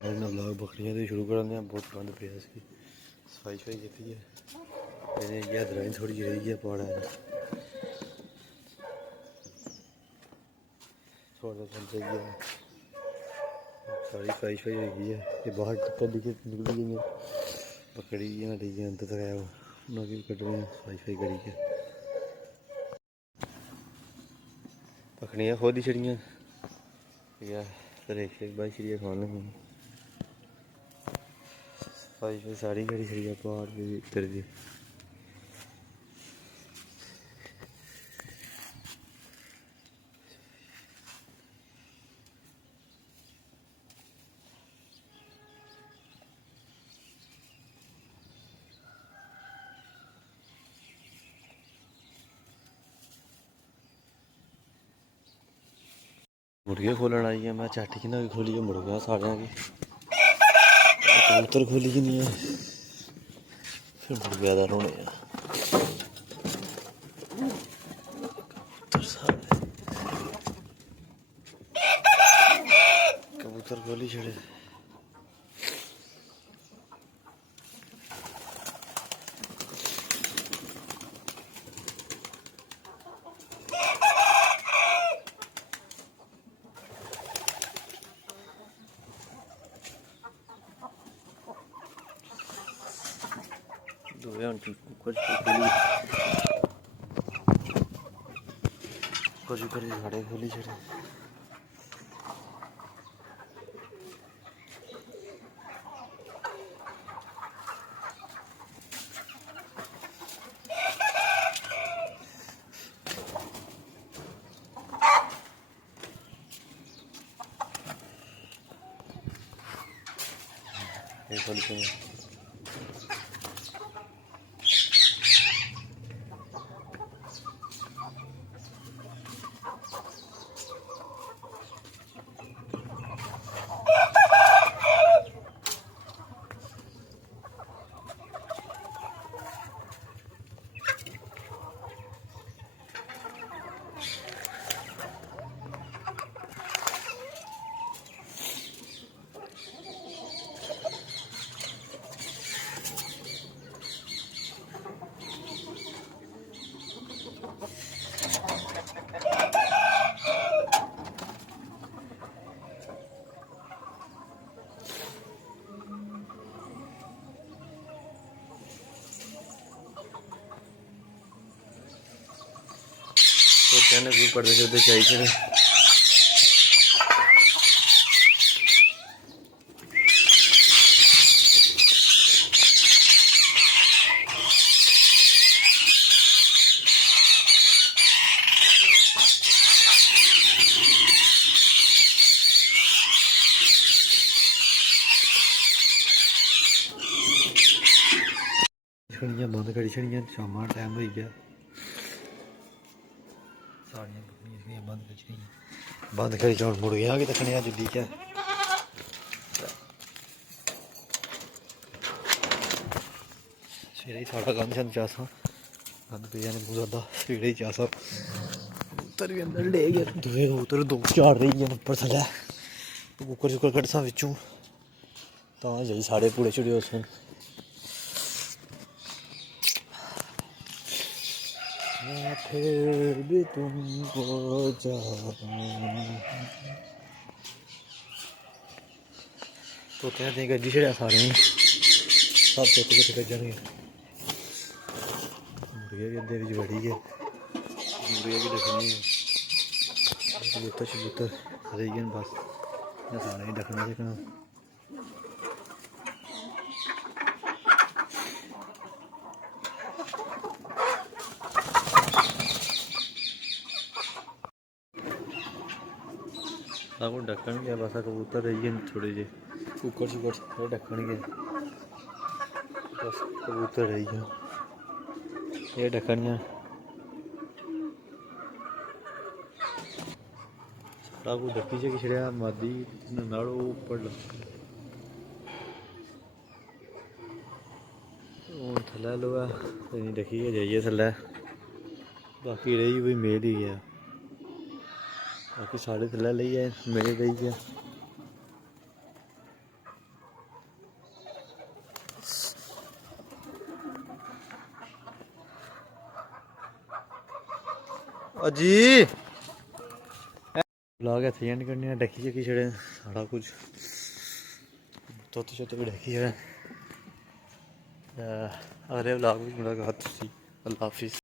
Blog बकरियां तो शुरू कर बहुत गंद पे सफाई शफाई की है दराई थोड़ी जी रही है पाड़ा थोड़ा सारी सफाई शफाई होगी है ये बाहर निकली गई है बकरी अंदर तक आया उन्होंने कट रही सफाई शफाई करी बकरियां खुद ही छड़ियाँ रेख शेख बाई छड़िया खाने लगी सफाई सारी करी छड़ी पहाड़ भी इधर भी मुर्गियां खोलन आई है मैं चाटी कि भी खोली है मुर्गियां साढ़े की कबूतर खोली ही नहीं है फिर मुर्गिया का रोने कबूतर खोली छड़े कुछ करी साढ़े खोली छड़े खोली छड़े तो कहने भी पड़ते चलते चाहिए छड़ियाँ बंद करी छड़ियाँ शाम टाइम हो गया सारियां बकरियां बंद करी छड़ियां बंद करी चौन मुड़ गया कि तकने दिल्ली क्या सवेरे ही साढ़ा कम शन चासा गंद पे जाने बहुत ज़्यादा सवेरे ही चासा कबूतर भी अंदर ले गए दूए कबूतर दो चार रही है उप्पर थल्लै कुकर शुकर कड्ढसा बिच्चों तां जाई साढ़े पूड़े छुड़े उस दिन मैं फिर भी तुमको तो कहते हैं गज्जी छड़िया सारे सब चुक के गज्जन मुर्गे भी अद्धे बिच बड़ी गए मुर्गे भी दिक्खने कबूतर शबूतर रेही गए बस सारे ही दिक्खना दिक्खना आपको ढक्कन गया बस कबूतर रही है थोड़े जे कुकर शुकर थोड़े ढक्कन गया बस कबूतर रही है ये ढक्कनियाँ सारा कुछ ढक्की च छड़िया मादी नाड़ो उप्पर हूँ थल्लै लो इन्नी ढक्की गै जाइए थल्लै बाकी रही कोई मेल ही गया बाकी साढ़े थल्लै लेइयै मेल रेही गया अजी ब्लॉग इत्थे एंड करने डक्की चक्की छड़े सारा कुछ तोते शोते भी डक्की छड़े अगले ब्लॉग भी मुलाकात अल्लाह हाफिज़।